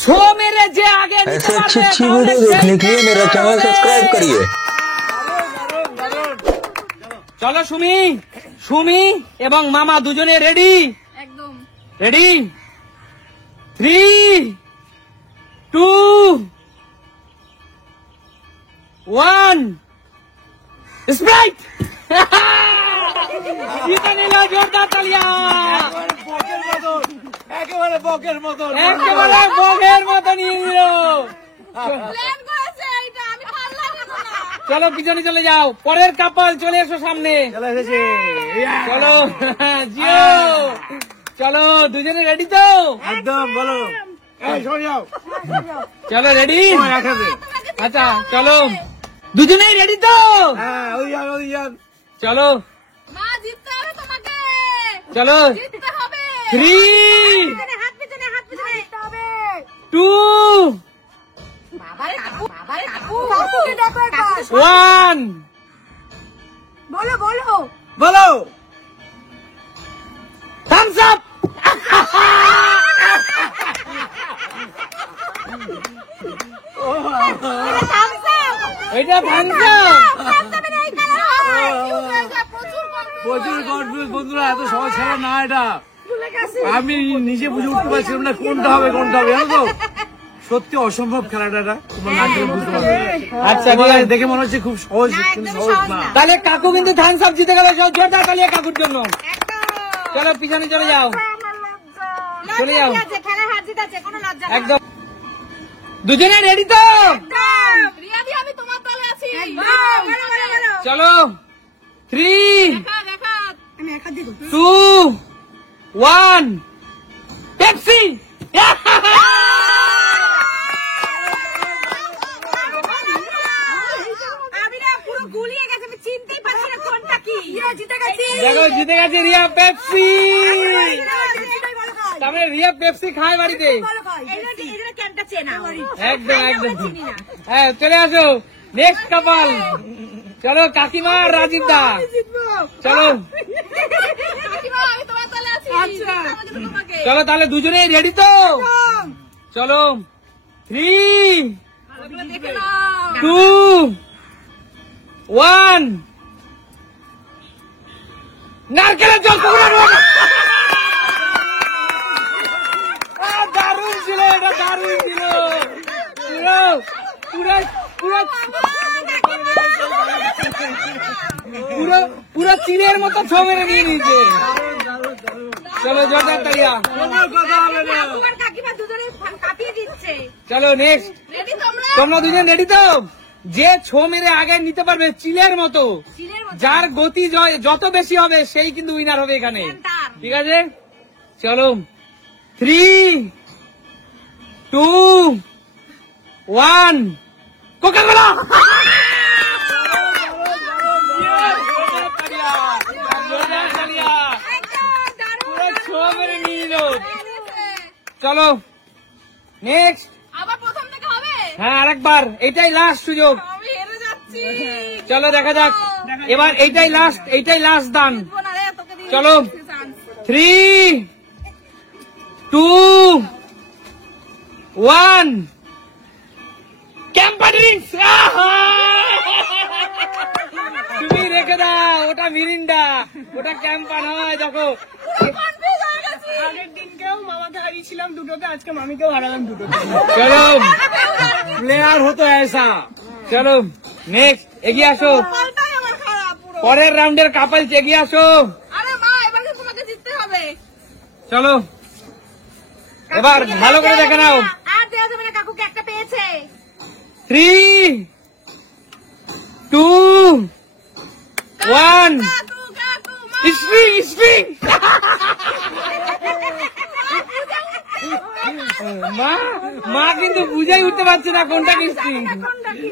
छो मेरे जे आगे ऐसे अच्छी अच्छी वीडियो देखने के लिए मेरा चैनल सब्सक्राइब करिए। चलो सुमी सुमी एवं मामा दुजने रेडी একদম रेडी 3 2 1 स्प्राइट जीता नीला जोरदार तालियां একেবারে বকের মতন একেবারে বগের মতো নিয়ে নিল প্ল্যান করেছে এটা আমি পারলাম না চলো পিছনে চলে যাও পরের কাপল চলে এসো সামনে চলে এসেছে চলো জিও চলো দুজনে রেডি তো একদম বলো এই সরে যাও চলো রেডি ও একাতে আচ্ছা চলো দুজনেই রেডি তো হ্যাঁ ওই যান চলো মা জিততে হবে তোমাকে চলো জিততে হবে 3 হাত পিছনে জিততে হবে 2 বাবারে কাকু কাকুকে দেখো একবার 1 বলো বলো থামস আপ এটা থামস আপ প্রচুর কনফিউজ বন্ধুরা, এত সহজ খেলা না এটা। আমি নিজে বুঝে উঠতে পারছিলাম না কোনটা হবে জানো তো। সত্যি অসম্ভব খেলাটা এটা, তোমরা না খেলে বুঝতে পারবে। আচ্ছা তোমাদের দেখে মনে হচ্ছে খুব সহজ, কিন্তু সহজ না। তাহলে কাকু কিন্তু থামস আপ জিতে গেল জোরদার তালিয়া কাকুর জন্য চলো পিছনে চলে যাও চলে যাও খেলা হার জিত আছে কোনো লজ্জা একদম দুজনে রেডি তো রিয়া দি আমি তোমার দলে আছি চলো 3 দেখা আমি একা দিব 2 1 পেপসি আমি না পুরো গুলিয়ে গেছে, আমি চিনতেই পারছি না কোনটা কি। জিতে গেছি দেখো জিতে গেছে রিয়া পেপসি তাহলে রিয়া পেপসি খায় বাড়িতে এইটা ক্যানটা চেনা একদম একদম হ্যাঁ চলে আসো নেক্সট কাপল চলো কাকিমা আর রাজীব দা চলো আমি তোমার দলে আছি তোমাকে চলো তাহলে দুজনে রেডি তো চলো 3 দেখে নাও 2 1 নারকেলের জল দারুণ ছিল এটা দারুণ ছিল পুরো পুরো পুরো পুরো চিড়ের মতো ছ মেরে নিয়ে নিয়েছে চলো জোরদার তালিয়া তোমার কাকিমা দুজনে কাঁপিয়ে দিচ্ছে। চলো নেক্সট রেডি তোমরা? তোমরা দুজন রেডি তো যে ছো মেরে আগে নিতে পারবে চিলের মতো চিলের মতো। যার গতি যত বেশি হবে সেই কিন্তু উইনার হবে এখানে Enter. ঠিক আছে চলো 3 2 1 কোকা কোলা পুরো ছো মেরে নিয়ে নিল চলো নেক্সট আবার প্রথম থেকে হবে? হ্যাঁ আরেকবার এটাই লাস্ট সুযোগ আমি হেরে যাচ্ছি। চলো দেখা যাক এবার এইটাই লাস্ট দান জিতবো না রে, তোকে দিয়ে চলো। দিচ্ছি chance। 3 2 1 ক্যাম্পার ড্রিঙ্কস তুমি রেখে দাও ওটা মিরিন্ডা ওটা ক্যাম্পা নয় দেখো Confuse হয়ে গেছি। আগের দিনকেও মামাকে হারিয়েছিলাম দুটোতে, আজকে মামিকেও হারালাম দুটোতে। চলো প্লেয়ার হতো ऐसा। চলো নেক্সট এগিয়ে আসো কপালটাই আমার খারাপ পুরো। পরের রাউন্ডের কাপল এগিয়ে আসো আরে মা, এবার কিন্তু তোমাকে জিততে হবে। চলো এবার ভালো করে দেখে নাও আর দেওয়া যাবে না, কাকুকে একটা পেয়েছে। 3 2 1 কাকু কাকু মা। স্প্রিং মা মা কিন্তু বুঝাই উঠতে পারছে না কোনটা কি স্প্রিং কোনটা কি?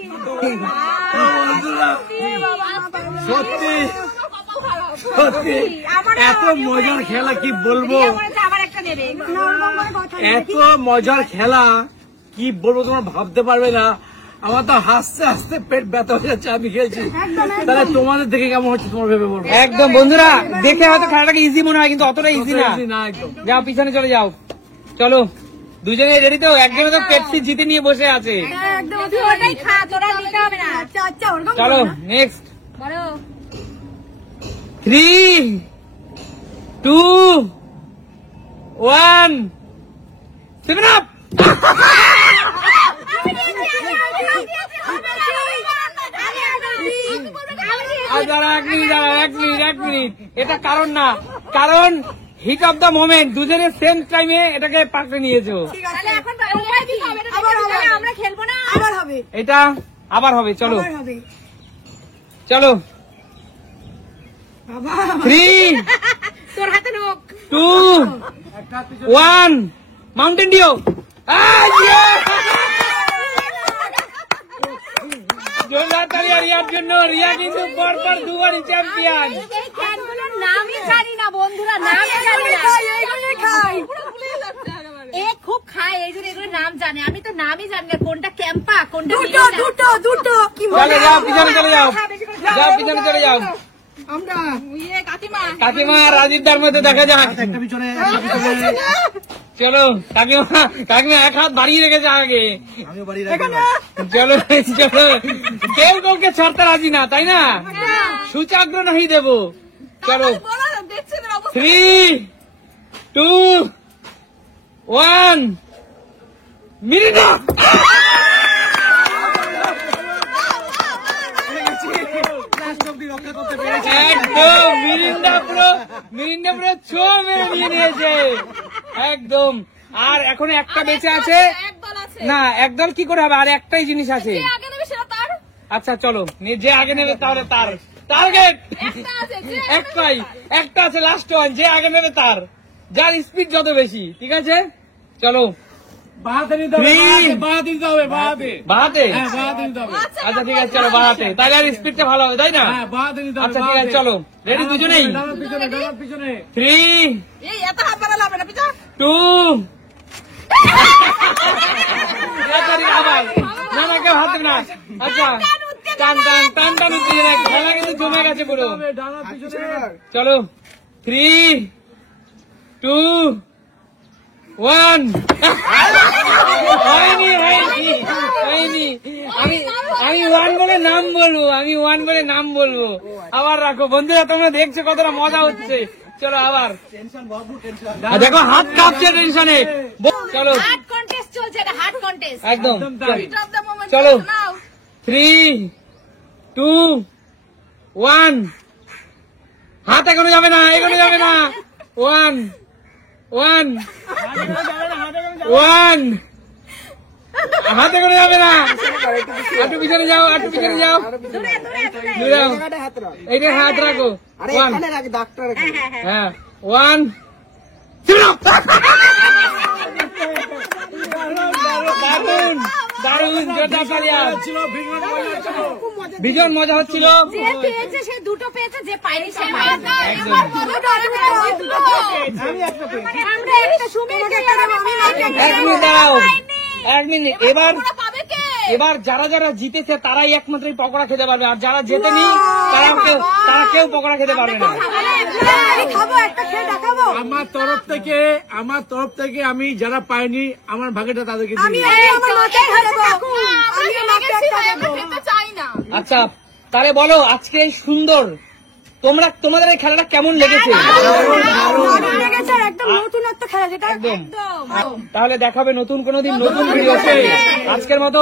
সত্যি কপাল খারাপ। সত্যি আমার এত মজার খেলা কি বলবো, রিয়া বলেছে আবার একটা দেবে। এত মজার খেলা কি বলবো তোমরা ভাবতে পারবে না। আমার তো হাসতে হাসতে পেট ব্যথা হয়ে যাচ্ছে, আমি খেলছি। তাহলে তোমাদের দেখে কেমন হচ্ছে তোমার ভেবে বলবো। একদম বন্ধুরা দেখে হয়তো খেলাটাকে ইজি মনে হয় কিন্তু অতটা ইজি না না একদম। যাও পিছনে চলে যাও চলো দুজনে রেডি তো? একজনে তো পেপসি জিতে নিয়ে বসে আছে। তুই ওটাই খা, তোরা দিতে হবে না। চলো নেক্সট। বলো 3, 2, 1 7 আপ। এক মিনিট, এটা কারণ না, কারণ হিট অফ দ্য মোমেন্ট, দুজনের সেম টাইমে এটাকে পাকড়ে নিয়েছো। তাহলে এখন আমরা খেলবো না, আবার হবে, এটা আবার হবে। চলো আবার হবে। চলো বাবা 3, তোর হাতে নোক। 2, 1 মাউন্টেন ডিউ। জোরদার তালি রিয়ার জন্য। রিয়া কিন্তু পরপর দুবারই চ্যাম্পিয়ন। এই ক্যানগুলোর নামই জানি না বন্ধুরা, নামই জানি না। এ খুব খায়, এই জন্য এগুলোর নাম জানে। আমি তো নামই জানি না, কোনটা ক্যাম্পা কোনটা দুটো কি চলে যাও, পিছনে চলে যাও, যাও পিছনে চলে যাও। আমরা কাকিমা রাজীবদার মধ্যে দেখা যাক। একটা পিছনে, একটা পিছনে। চলো কাকিমা, কাকিমা এক হাত বাড়িয়ে রেখেছে আগে। আমিও বাড়ি রাখবো। চলো চলো, কেউ কাউকে ছাড়তে রাজি না, তাই না? সুচাগ্র নাহি দেব। চলো 3, 2, 1 মিরিন্ডা। রক্ষা করতে পেরেছি। একদম মিরিন্ডা পুরো ছো মেরে নিয়ে নিয়েছে একদম। আর এখন একটা বেঁচে আছে না, একদল কি করে হবে? আর একটাই জিনিস আছে। আচ্ছা চলো, যে আগে নেবে তাহলে তার টার্গেট একটাই, একটা আছে লাস্ট ওয়ান, যে আগে নেবে তার, যার স্পিড যত বেশি। ঠিক আছে চলো বাহাতে নিতে হবে, বাহাতে নিতে হবে, বাহাতে। বাহাতে। হ্যাঁ, বাহাতে নিতে হবে। আচ্ছা ঠিক আছে চলো বাহাতে, তাহলে আর স্পিডটা ভালো হবে, তাই না? হ্যাঁ, বাহাতে নিতে হবে। আচ্ছা ঠিক আছে চলো, রেডি দুজনেই? ডানার পিছনে, ডানার পিছনে। 3, 2 আবার না না, কেউ হাতে না। আচ্ছা টান টান টান টান উঠছে, খেলা কিন্তু জমে গেছে পুরো। ডানার পিছনে। চলো 3, 2, 1 হয়নি হয়নি হয়নি। আমি ওয়ান বলে নাম বলবো, আমি ওয়ান বলে নাম বলবো। আবার রাখো বন্ধুরা, তোমরা দেখছো কতটা মজা হচ্ছে। চলো আবার দেখো, হাত কাঁপছে টেনশনে। চলো হার্ড কন্টেস্ট চলছে, এটা হার্ড কন্টেস্ট। একদম তাই। চলো 3, 2, 1 হাত এখনো যাবে না, এখনো যাবে না। 1 হাত এখনো যাবে না, একটু পিছনে যাও, একটু পিছনে যাও, দূরে যাও। এইটা হাত রাখো। 1 হ্যাঁ 1 দারুন দারুন, জোরদার তালি। ছিল, ভীষণ মজা ছিল। ভীষণ মজা হচ্ছিল। যে পেয়েছে সে দুটো পেয়েছে, যে পায়নি সে একদম। আমরা একটা সুমির এক মিনিট দাঁড়াও, এক মিনিট। এবার যারা যারা জিতেছে তারাই একমাত্রই পকোড়া খেতে পারবে, আর যারা জেতেনি তারা কেউ পকোড়া খেতে পারবে না। আমার তরফ থেকে আমি যারা পাইনি আমার ভাগেটা তাদেরকে দিই। আচ্ছা তাহলে বলো, আজকে এই সুন্দর তোমাদের এই খেলাটা কেমন লেগেছে? একদম। তাহলে দেখাবে নতুন কোনোদিন নতুন ভিডিওতে। আজকের মতো